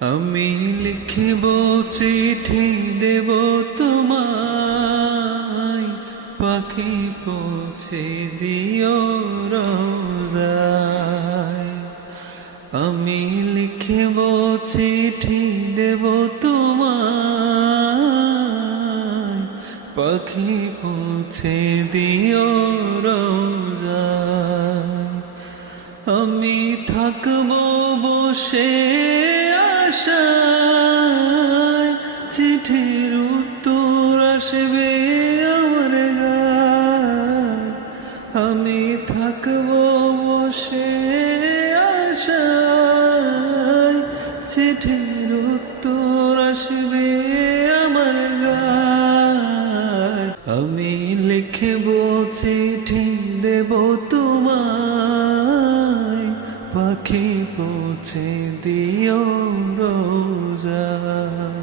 আমি লিখিব চিঠি দেব তোমায়, পাখি পৌঁছে দিও রোজায়। আমি লিখিব চিঠি দেব তোমায়, পাখি পৌঁছে দিও রোজায়। আমি থাকব বসে আশায়, চিঠির উত্তর আসবে আমার গায়। আমি থাকব বসে আশায়, চিঠির উত্তর আসবে আমার গায়। আমি লিখব চিঠি দেব তোমায়, পাখি পৌঁছে দিও রোজায়।